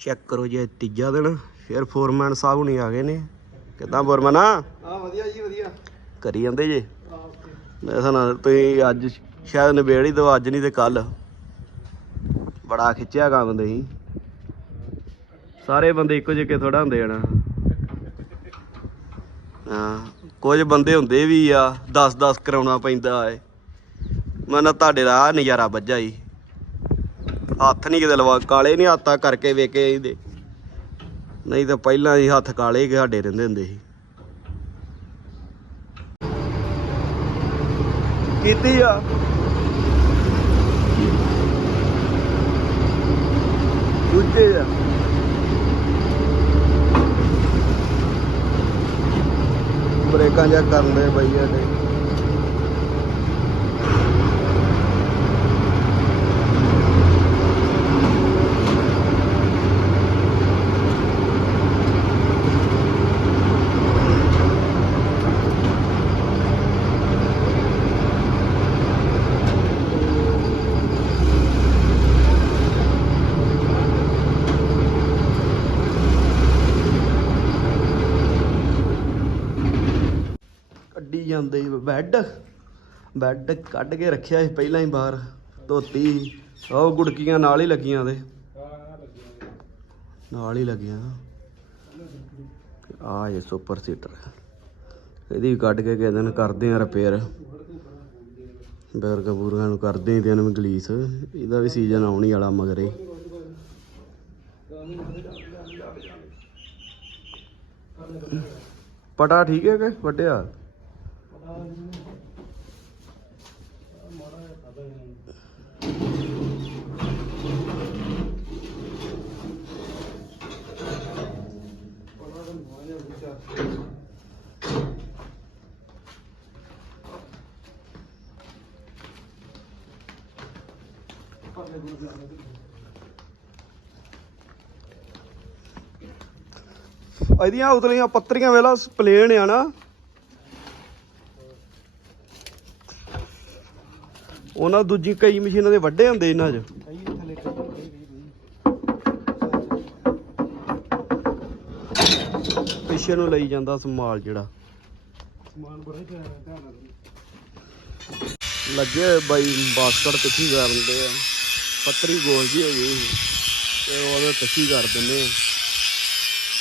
Check ਕਰੋ ਜੀ ਤੀਜਾ ਦਿਨ। ਫਿਰ ਫੋਰਮੈਨ ਸਾਹਿਬ ਨਹੀਂ ਆ ਗਏ ਨੇ। ਕਿੱਦਾਂ ਫੋਰਮੈਨ ਆ? ਹਾਂ ਵਧੀਆ ਜੀ ਵਧੀਆ। ਕਰੀ ਜਾਂਦੇ ਜੇ। ਮੈਂ ਸੁਣਾ ਤੁਸੀਂ ਅੱਜ ਸ਼ਾਇਦ ਨਿਬੇੜ ਹੀ ਦੋ ਅੱਜ ਨਹੀਂ ਤੇ ਕੱਲ ਬੜਾ ਖਿੱਚਿਆ ਕੰਮ ਤੁਸੀਂ। ਸਾਰੇ ਬੰਦੇ ਇੱਕੋ ਜਿਹੇ ਥੋੜਾ ਹੁੰਦੇ ਹਨ ਹਾਂ ਕੁਝ ਬੰਦੇ ਹੁੰਦੇ ਵੀ ਆ 10 10 ਕਰਾਉਣਾ ਪੈਂਦਾ ਏ। ਮੈਂ ਨਾ ਤੁਹਾਡੇ ਦਾ ਨਜ਼ਾਰਾ ਵੱਜਾ ਹੀ ਹੱਥ ਨਹੀਂ ਕਿਤੇ ਲਵਾ, ਕਾਲੇ ਨਹੀਂ ਹੱਥਾਂ ਕਰਕੇ ਵੇਖੇ ਇਹਦੇ। ਨਹੀਂ ਤਾਂ ਪਹਿਲਾਂ ਹੀ ਹੱਥ ਕਾਲੇ ਹੀ ਸਾਡੇ ਰਹਿੰਦੇ ਹੁੰਦੇ ਸੀ। ਕੀਤੀ ਆ? ਦੂਜੇ ਆ। ਬ੍ਰੇਕਾਂ ਜਾਂ ਕਰਨ ਦੇ ਬਈ ਇਹਦੇ ਕੱਢੀ ਜਾਂਦੇ ਸੀ ਬੈੱਡ। ਬੈੱਡ ਕੱਢ ਕੇ ਰੱਖਿਆ ਸੀ ਪਹਿਲਾਂ ਹੀ ਬਾਹਰ। ਧੋਤੀ ਉਹ ਗੁੜਕੀਆਂ ਨਾਲ ਹੀ ਲੱਗੀਆਂ ਦੇ ਨਾਲ ਹੀ ਲੱਗੀਆਂ। ਆ ਇਹ ਸੁਪਰ ਸੀਟਰ। ਇਹਦੀ ਕੱਢ ਕੇ ਕਿਸੇ ਦਿਨ ਕਰਦੇ ਆ ਰਿਪੇਅਰ ਬਰਗਾ ਬੁਰਗਾ ਨੂੰ ਕਰਦੇ ਆ ਤੇ ਗਲੀਸ। ਇਹਦਾ ਵੀ ਸੀਜ਼ਨ ਆਉਣੀ ਵਾਲਾ ਮਗਰੇ ਪਟਾ ਠੀਕ ਹੈ ਕਿ ਵੱਡਿਆ? ਇਹਦੀਆਂ ਉਤਲੀਆਂ ਪੱਤਰੀਆਂ ਵੇਲਾ ਪਲੇਨ ਆ ਨਾ। ਉਹਨਾਂ ਦੂਜੀ ਕਈ ਮਸ਼ੀਨਾਂ ਦੇ ਵੱਡੇ ਹੁੰਦੇ ਇਹਨਾਂ 'ਚ। ਪਿੱਛੇ ਨੂੰ ਲਈ ਜਾਂਦਾ ਸਮਾਲ ਜਿਹੜਾ। ਸਮਾਨ ਬੜਾ ਧਿਆਨ ਨਾਲ ਲੱਗੇ ਬਾਈ ਬਾਸਕਟ ਤਿੱਖੀ ਕਰਦੇ ਆ। ਪੱਤਰੀ ਗੋਲ ਜੀ ਹੋ ਗਈ ਤੇ ਉਹਦੇ ਤਿੱਖੀ ਕਰ ਦਿੰਦੇ ਆ।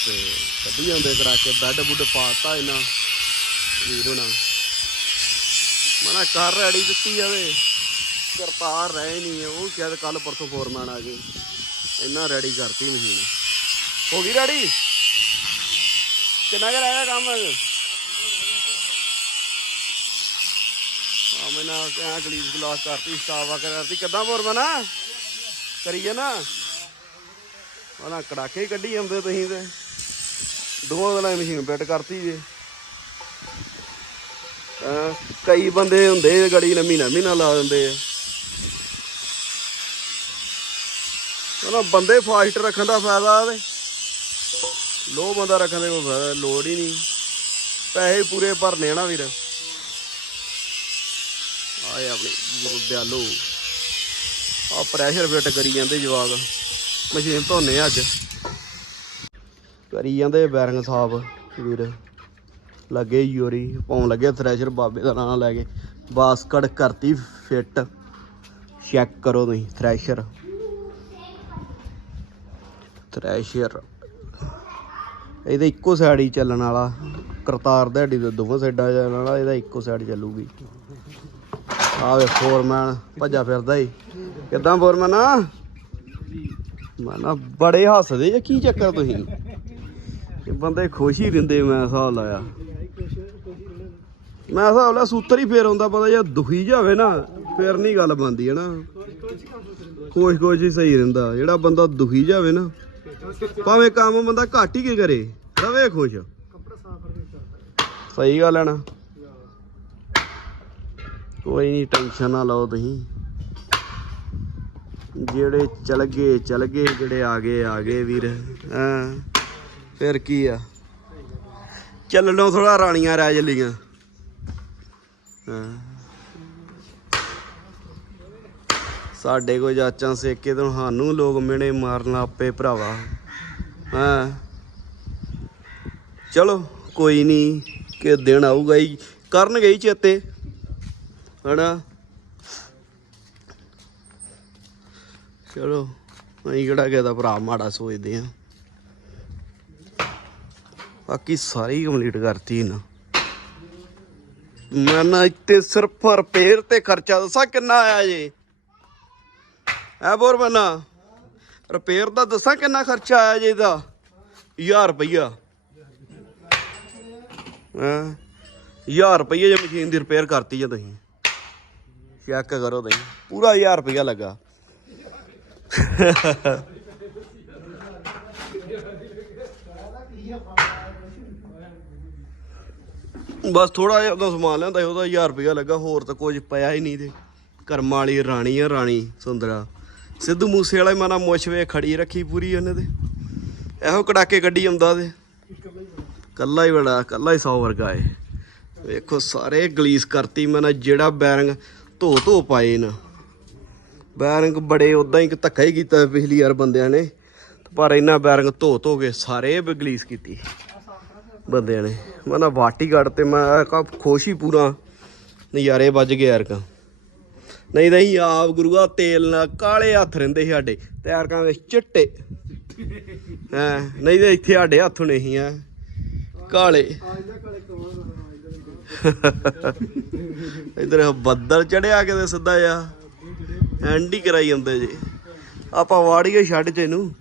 ਤੇ ਕੱਢੀ ਜਾਂਦੇ ਕਰਾ ਕੇ, ਬੈੱਡ ਬੁੱਡ ਪਾਤਾ ਇਹਨਾਂ ਵੀਰ ਹੋਣਾ। ਮਨਾ ਕਰ ਰੈਡੀ ਦਿੱਤੀ ਜਾਵੇ। ਕਰਤਾਰ ਰਹੇ ਨਹੀਂ ਉਹ ਸ਼ਾਇਦ ਕੱਲ ਪਰਸੋਂ ਫੋਰਮੈਨ ਆ ਗਏ। ਇਹਨਾਂ ਰੈਡੀ ਕਰਤੀ ਮਸ਼ੀਨ ਹੋ ਗਈ ਰੈਡੀ ਕਿੰਨਾ ਕੁ ਰਹਿ ਕੰਮ? ਆ ਮੈਂ ਨਾ ਐ ਗਲੀਸ ਗਲਾਸ ਕਰਤੀ ਸਟਾਵਾ ਕਰਤੀ। ਕਿੱਦਾਂ ਫੋਰਮੈਨ ਕਰੀਏ ਨਾ। ਉਹਨਾਂ ਕੜਾਕੇ ਕੱਢੀ ਜਾਂਦੇ ਤੁਸੀਂ ਤੇ। ਦੋਵਾਂ ਦਿਨਾਂ ਦੀ ਮਸ਼ੀਨ ਫਿੱਟ ਕਰਤੀ ਜੇ। ਕਈ ਬੰਦੇ ਹੁੰਦੇ ਗੜੀ ਨੇ ਮਹੀਨਾ ਮਹੀਨਾ ਲਾ ਦਿੰਦੇ ਆ। ਚਲੋ ਬੰਦੇ ਫਾਸਟ ਰੱਖਣ ਦਾ ਫਾਇਦਾ ਤੇ ਲੋ ਬੰਦਾ ਰੱਖਣ ਦੇ ਕੋਈ ਫਾਇਦਾ, ਲੋੜ ਹੀ ਨਹੀਂ। ਪੈਸੇ ਪੂਰੇ ਭਰਨੇ ਨਾ ਵੀਰ। ਆਏ ਆਪਣੀ ਗੁਰੂ ਆ ਪ੍ਰੈਸ਼ਰ ਫਿੱਟ ਕਰੀ ਜਾਂਦੇ ਜਵਾਗ ਮਸ਼ੀਨ ਧੋਨੇ ਅੱਜ। ਕਰੀ ਜਾਂਦੇ ਬੈਰਿੰਗ ਸਾਫ਼, ਵੀਰ। ਲੱਗੇ ਯੂਰੀ ਪਾਉਣ ਲੱਗੇ ਥ੍ਰੈਸ਼ਰ ਬਾਬੇ ਦਾ ਨਾਮ ਲੈ ਕੇ। ਬਾਸਕਟ ਕਰਤੀ ਫਿੱਟ ਚੈੱਕ ਕਰੋ ਤੁਸੀਂ ਥ੍ਰੈਸ਼ਰ ਥ੍ਰੈਸ਼ਰ ਇਹਦਾ ਇੱਕੋ ਸਾਈਡ ਹੀ ਚੱਲਣ ਵਾਲਾ। ਕਰਤਾਰ ਦਿਹਾੜੀ ਦੇ ਦੋਵਾਂ ਸਾਈਡਾਂ ਚੱਲਣ ਵਾਲਾ, ਇਹਦਾ ਇੱਕੋ ਸਾਈਡ ਚੱਲੂਗੀ। ਆਵੇ ਫੋਰਮੈਨ ਭੱਜਾ ਫਿਰਦਾ ਈ। ਕਿਦਾਂ ਫੋਰਮੈਨ ਮਾਨਾ ਬੜੇ ਹੱਸਦੇ ਆ, ਕੀ ਚੱਕਰ ਤੁਸੀਂ? ਇਹ ਬੰਦੇ ਖੁਸ਼ ਹੀ ਰਹਿੰਦੇ ਮੈਂ ਹਿਸਾਬ ਲਾਇਆ। ਮੈਂ ਹਿਸਾਬ ਲਾ ਸੂਤਰ ਹੀ ਫੇਰ ਆਉਂਦਾ ਬੰਦਾ ਜੇ ਦੁਖੀ ਜਾਵੇ ਨਾ, ਫੇਰ ਨਹੀਂ ਗੱਲ ਬਣਦੀ ਹੈ ਨਾ ਖੁਸ਼ ਖੁਸ਼ ਹੀ ਸਹੀ ਰਹਿੰਦਾ, ਜਿਹੜਾ ਬੰਦਾ ਦੁਖੀ ਜਾਵੇ ਨਾ। ਭਾਵੇਂ ਕੰਮ ਬੰਦਾ ਘੱਟ ਹੀ ਕੀ ਕਰੇ, ਰਵੇ ਖੁਸ਼। ਸਹੀ ਗੱਲ ਹੈ ਨਾ। ਕੋਈ ਨਹੀਂ ਟੈਨਸ਼ਨ ਨਾ ਲਓ ਤੁਸੀਂ। ਜਿਹੜੇ ਚਲ ਗਏ ਚਲ ਗਏ, ਜਿਹੜੇ ਆ ਗਏ ਆ ਗਏ ਵੀਰ। ਹਾਂ, ਫਿਰ ਕੀ ਆ? ਚੱਲਣੋਂ ਥੋੜਾ ਰਾਣੀਆਂ ਰਹਿ ਜਲੀਆਂ। ਹਾਂ। ਸਾਡੇ ਕੋ ਜਾਚਾਂ ਸੇਕੇ ਤੋਂ ਸਾਨੂੰ ਲੋਕ ਮਿਹਣੇ ਮਾਰਨ ਆਪੇ ਭਰਾਵਾ। ਹਾਂ। ਚਲੋ, ਕੋਈ ਨਹੀਂ, ਕਿ ਦਿਨ ਆਊਗਾ ਹੀ। ਕਰਨਗੇ ਹੀ ਚੇਤੇ। ਹਨਾ? ਚਲੋ, ਅਸੀਂ ਕਿਹੜਾ ਕਿਹਦਾ ਭਰਾ ਮਾੜਾ ਸੋਚਦੇ ਆ ਬਾਕੀ ਸਾਰੀ ਕੰਪਲੀਟ ਕਰਤੀ ਨਾ ਮੈਂ ਨਾ ਇੱਥੇ ਸਿਰਫ ਰਿਪੇਅਰ ਤੇ ਖਰਚਾ ਦੱਸਾਂ ਕਿੰਨਾ ਆਇਆ ਜੇ। ਐ ਬੋਰ ਬਣਾ ਰਿਪੇਅਰ ਦਾ ਦੱਸਾਂ ਕਿੰਨਾ ਖਰਚਾ ਆਇਆ ਜੇ ਇਹਦਾ? 1000 ਰੁਪਈਆ। ਹਾਂ? 1000 ਰੁਪਈਆ ਜੇ ਮਸ਼ੀਨ ਦੀ ਰਿਪੇਅਰ ਕਰਤੀ ਜੇ ਤੁਸੀਂ। ਚੈੱਕ ਕਰੋ ਤੁਸੀਂ। ਪੂਰਾ 1000 ਰੁਪਈਆ ਲੱਗਾ। ਬਸ ਥੋੜਾ ਜਿਹਾ ਉਹਦਾ ਸਮਾਨ ਲਿਆਂਦਾ ਸੀ, ਉਹਦਾ 1000 ਰੁਪਇਆ ਲੱਗਾ। ਹੋਰ ਤਾਂ ਕੁਝ ਪਿਆ ਹੀ ਨਹੀਂ ਤੇ। ਕਰਮਾਂ ਵਾਲੀ ਰਾਣੀ ਆ ਰਾਣੀ ਸੁੰਦਰਾ। ਸਿੱਧੂ ਮੂਸੇ ਵਾਲਾ ਮਾਨਾ ਮੁੱਛ ਵੇ ਖੜੀ ਰੱਖੀ ਪੂਰੀ ਉਹਨੇ ਤੇ। ਇਹੋ ਕੜਾਕੇ ਗੱਡੀ ਆਉਂਦਾ ਤੇ। ਕੱਲਾ ਹੀ ਬੜਾ, ਕੱਲਾ ਹੀ 100 ਵਰਗਾ ਏ। ਵੇਖੋ ਸਾਰੇ ਗਲੀਸ ਕਰਤੀ ਮੈਂ ਨਾ ਜਿਹੜਾ ਬੈਰਿੰਗ ਧੋ ਧੋ ਪਾਏ ਨਾ। ਬੈਰਿੰਗ ਬੜੇ ਉਦਾਂ ਹੀ ਧੱਕਾ ਹੀ ਕੀਤਾ ਪਿਛਲੀ ਵਾਰ ਬੰਦਿਆਂ ਨੇ। ਪਰ ਇਹਨਾਂ ਬੈਰਿੰਗ ਧੋ ਧੋ ਕੇ ਸਾਰੇ ਗਲੀਸ ਕੀਤੀ। ਬੰਦਿਆਂ ਨੇ। ਮੈਂ ਨਾ ਵਾਟੀ ਕੱਢ ਤੇ ਮੈਂ ਕਾ ਖੁਸ਼ ਹੀ ਪੂਰਾ। ਨਜ਼ਾਰੇ ਵੱਜ ਗਏ ਯਾਰ ਕਾ ਨਹੀਂ ਤਾਂ ਅਸੀਂ ਆਪ ਗੁਰੂਆ ਤੇਲ ਨਾਲ ਕਾਲੇ ਹੱਥ ਰਹਿੰਦੇ ਸੀ ਸਾਡੇ, ਤੇ ਯਾਰ ਵਿੱਚ ਚਿੱਟੇ। ਹਾਂ, ਨਹੀਂ ਤਾਂ ਇੱਥੇ ਸਾਡੇ ਹੱਥ ਨਹੀਂ ਆ ਕਾਲੇ ਕਾਲੇ। ਕਮਾਲ ਇਧਰ ਬੱਦਲ ਚੜਿਆ ਕਿਤੇ ਸਿੱਧਾ ਆ ਐਂਡ ਹੀ ਕਰਾਈ ਜਾਂਦੇ ਜੇ। ਆਪਾਂ ਵਾੜੀਏ ਛੱਡ ਚ ਇਹਨੂੰ।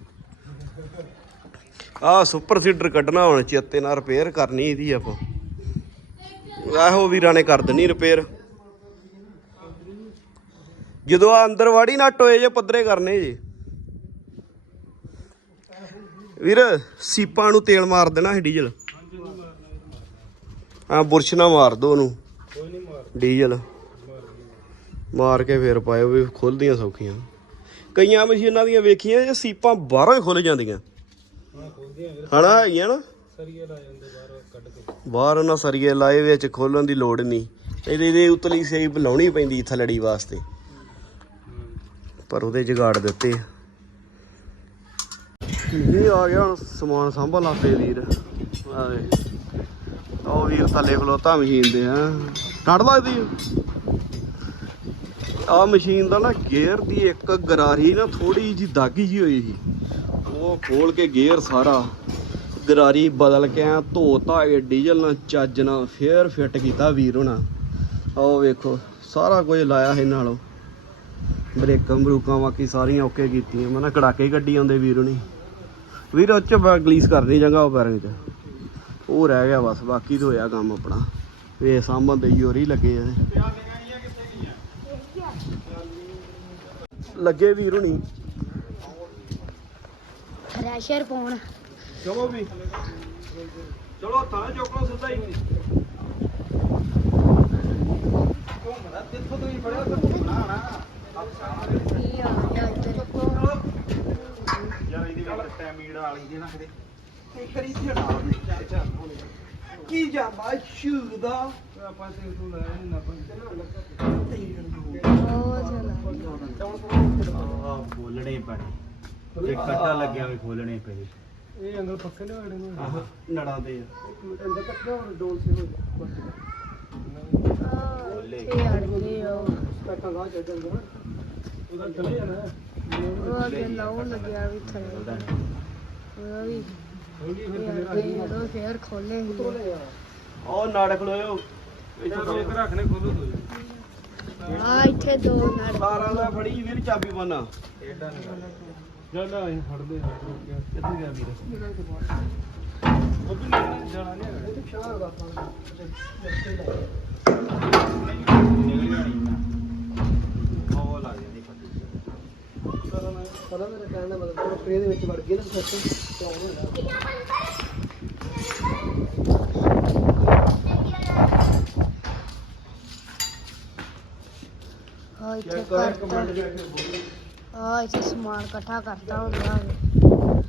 ਆ ਸੁਪਰ ਸੀਡਰ ਕੱਢਣਾ ਹੁਣ, ਚੇਤੇ ਨਾਲ ਰਿਪੇਅਰ ਕਰਨੀ ਇਹਦੀ ਆਪਾਂ। ਆਹੋ ਵੀਰਾਂ ਨੇ ਕਰ ਦੇਣੀ ਰਿਪੇਅਰ ਜਦੋਂ ਆ ਅੰਦਰ ਵਾੜੀ ਨਾ ਟੋਏ ਜੇ ਪੱਧਰੇ ਕਰਨੇ ਜੇ। ਵੀਰ, ਸੀਪਾਂ ਨੂੰ ਤੇਲ ਮਾਰ ਦੇਣਾ ਸੀ ਡੀਜ਼ਲ। ਆ ਬੁਰਸ਼ ਨਾ ਮਾਰ ਦੋ ਉਹਨੂੰ। ਕੋਈ ਨਹੀਂ ਮਾਰ ਡੀਜ਼ਲ। ਮਾਰ ਕੇ ਫੇਰ ਪਾਇਓ ਵੀ ਖੁੱਲਦੀਆਂ ਸੌਖੀਆਂ। ਕਈਆਂ ਮਸ਼ੀਨਾਂ ਦੀਆਂ ਵੇਖੀਆਂ ਜੇ ਸੀਪਾਂ ਬਾਹਰੋਂ ਹੀ ਖੁੱਲ ਜਾਂਦੀਆਂ। ਹਾਂ ਹੈਗੀਆਂ ਨਾ। ਸਰੀਏ ਲਾ ਜਾਂਦੇ ਬਾਹਰ ਕੱਢ ਕੇ ਬਾਹਰ ਉਹਨਾਂ ਸਰੀਏ ਲਾਏ ਵਿੱਚ ਖੋਲਣ ਦੀ ਲੋੜ ਨਹੀਂ। ਇਹਦੇ ਇਹਦੇ ਉਤਲੀ ਸਹੀ ਲਾਉਣੀ ਪੈਂਦੀ ਥਲੜੀ ਵਾਸਤੇ। ਪਰ ਉਹਦੇ ਜਗਾੜ ਦਿੱਤੇ ਇਹ ਆ ਗਿਆ ਹੁਣ ਸਮਾਨ ਸੰਭਲ ਲਾਤੇ ਵੀਰ। ਆਵੇ ਉਹ ਵੀਰ ਥੱਲੇ ਖਲੋਤਾ ਮਸ਼ੀਨ ਦੇ ਹਾਂ। ਕੱਢ ਲੱਗਦੀ ਆ। ਮਸ਼ੀਨ ਦਾ ਨਾ ਗੇਅਰ ਦੀ ਇੱਕ ਗਰਾਰੀ ਨਾ ਥੋੜੀ ਜੀ ਦਾਗੀ ਜੀ ਹੋਈ ਸੀ। ਉਹ ਖੋਲ ਕੇ ਗੇਅਰ ਸਾਰਾ ਗਰਾਰੀ ਬਦਲ ਕੇ ਆ ਧੋਤਾ, ਇਹ ਡੀਜ਼ਲ ਨਾਲ ਚੱਜ ਨਾਲ ਫੇਰ ਫਿੱਟ ਕੀਤਾ ਵੀਰ ਹੋਣਾ। ਆਓ ਵੇਖੋ, ਸਾਰਾ ਕੁਝ ਲਾਇਆ ਸੀ ਨਾਲੋਂ। ਬ੍ਰੇਕਾਂ ਬਰੂਕਾਂ ਬਾਕੀ ਸਾਰੀਆਂ ਓਕੇ ਕੀਤੀਆਂ। ਮੈਂ ਨਾ ਕੜਾਕੇ ਹੀ ਗੱਡੀ ਆਉਂਦੇ ਵੀਰ ਹੋਣੀ। ਵੀਰ ਉਹ ਚ ਗਲੀਸ ਕਰਨੀ ਚੰਗਾ ਉਹ ਪੈਰਾਂ ਚ। ਉਹ ਰਹਿ ਗਿਆ ਬਸ ਬਾਕੀ ਤਾਂ ਹੋਇਆ ਕੰਮ ਆਪਣਾ। ਵੇ ਸਾਂਭਣ ਦੇ ਯੋਰੀ ਲੱਗੇ ਆ। ਲੱਗੇ ਵੀਰ ਹੋਣੀ। ਥ੍ਰੈਸ਼ਰ ਪਾਉਣ। ਚਲੋ ਵੀ। ਚਲੋ ਤਾਂ ਚੋਕੋ ਸਿੱਧਾ ਹੀ। ਘੁੰਮਦਾ ਜਿੱਥੋਂ ਤੁਸੀਂ ਫੜਿਆ ਉੱਥੇ ਘੁੰਮਣਾ ਆਣਾ ਕੀ ਆ ਗਿਆ ਇੱਧਰ ਯਾਰ ਇਹਦੀ ਗੱਲ ਟੈਮੀੜ ਵਾਲੀ ਜੇ ਨਾ ਕਿਤੇ ਜਣਾ ਚੱਲ ਚੱਲ ਕੀ ਜਾਂਦਾ ਸ਼ੂਦਾ ਆਪਾਂ ਤੇ ਤੂੰ ਲੈ ਨਹੀਂ ਨਾ ਉਹ ਚਲਾ ਆ ਖੋਲਣੇ ਪੈਣੇ ਜੇ ਕੱਟਾ ਲੱਗਿਆ ਵੀ ਖੋਲਣੇ ਪਏ। ਇਹ ਅੰਦਰ ਪੱਕੇ ਨੇ ਹੋਣੇ ਨੇ ਆਹ ਨੜਾਂ ਦੇ ਆ। ਅੰਦਰ ਤੱਕ ਨਾ ਡੋਲ ਸੇ ਹੋ ਤੇ ਅੜ ਗਏ ਉਹ ਸਪੈਕਾਂ ਗਾਹ ਉਹ ਅੱਗੇ ਲਾਉਣ ਲੱਗਿਆ ਵੀ ਥੱਲੇ। ਉਹ ਵੀ ਜਦੋਂ ਫੇਰ ਖੋਲੇ ਸੀ। ਉਹ ਨੜ ਖਲੋਇਓ। ਇੱਥੇ ਇੱਕ ਰੱਖਨੇ ਖੋਲੋ ਦੋ। ਆ ਇੱਥੇ ਦੋ ਨੜ। ਸਾਰਾ ਦਾ ਫੜੀ ਵੀਰ ਚਾਬੀ ਪਾਣਾ ਐਡਾ ਨਹੀਂ ਚੱਲ ਅਸੀਂ ਫੜਦੇ ਹਾਂ ਕਿੱਥੇ ਗਿਆ ਵੀਰ? ਉਹ ਵੀ ਨਹੀਂ ਜਾਣਾ ਨਹੀਂ ਹੈਗਾ। ਇਹ ਸ਼ਾਹ ਦਾ ਉਹ ਲੱਗ ਜਾਂਦੀ ਫੱਟੀ ਪਤਾ ਮੇਰੇ ਕਹਿਣ ਦਾ ਮਤਲਬ ਟ੍ਰੇ ਦੇ ਵਿੱਚ ਵੜ ਗਏ ਨਾ ਸੱਚ ਚੌਣ ਹੋਣਾ ਆ ਇੱਥੇ ਕਰਤਾ ਆ। ਇੱਥੇ ਸਮਾਨ ਇਕੱਠਾ ਕਰਤਾ ਹੁੰਦਾ। ਹੋਵੇ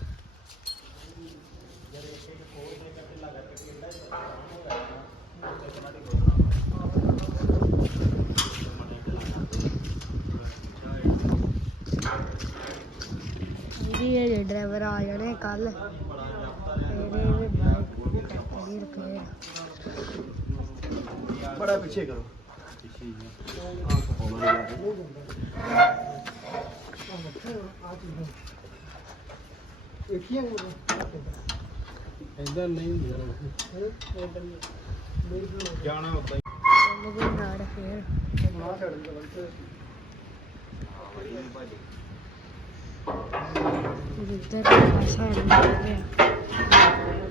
ਇਹਦੀ ਇਹ ਡਰਾਈਵਰ ਆ ਜਾਣੇ ਕੱਲ ਇਹਦੇ ਵੀ ਬਾਈਕ ਕੱਟਣੀ ਰਿਪੇਅਰ ਬੜਾ ਪਿੱਛੇ ਕਰੋ। ਇਦਾਂ ਨਹੀਂ ਹੁੰਦਾ। ਜਾਣਾ ਉਦਾਂ ਹੀ। ਉਹਦੇ ਨਾਲ ਫੇਰ। ਜਿੱਧਰ ਪਾਸਾ ਨਹੀਂ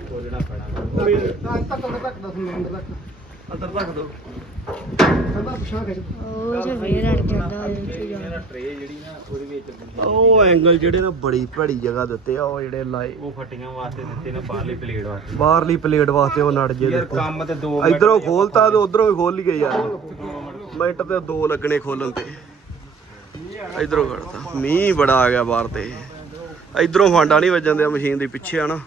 ਖੋਲਣਾ ਪੈਣਾ ਤੱਕ ਤੱਕ ਤੱਕ ਦਸ ਮਿੰਟ ਤੱਕ ਅੰਦਰ ਰੱਖ ਦੋ। ਕਹਿੰਦਾ ਪਿਛਾ ਖਿੱਚ ਉਹ ਜੇ ਫੇਰ ਅੜ ਜਾਂਦਾ ਉਹਦੇ ਚ ਇਹਨਾਂ ਜਾਂਦਾ ਟਰੇ ਜਿਹੜੀ ਨਾ ਉਹਦੇ ਵਿੱਚ ਬੰਦੀ ਉਹ ਐਂਗਲ ਜਿਹੜੇ ਨਾ ਬੜੀ ਭੜੀ ਜਗ੍ਹਾ ਦਿੱਤੇ ਆ ਉਹ ਜਿਹੜੇ ਲਾਏ। ਉਹ ਫਟੀਆਂ ਵਾਸਤੇ ਦਿੱਤੇ ਨੇ ਬਾਹਰਲੀ ਪਲੇਟ ਵਾਸਤੇ। ਬਾਹਰਲੀ ਪਲੇਟ ਵਾਸਤੇ ਉਹ ਨੜ ਜੇ ਯਾਰ ਦਿੱਤੇ ਕੰਮ ਤੇ 2 ਇਧਰੋਂ ਖੋਲਤਾ ਤੇ ਉਧਰੋਂ ਵੀ ਖੋਲ ਲਈਏ ਯਾਰ। ਮਿੰਟ ਤੇ ਦੋ ਲੱਗਣੇ ਖੋਲਣ ਤੇ। ਇਧਰੋਂ ਕੱਢਤਾ। ਮੀਂਹ ਬੜਾ ਆ ਗਿਆ ਬਾਹਰ ਤੇ। ਇਧਰੋਂ ਫਾਂਡਾ ਨਹੀਂ ਵੱਜਣ ਦਿਆ ਮਸ਼ੀਨ ਦੇ ਪਿੱਛੇ ਆ ਨਾ।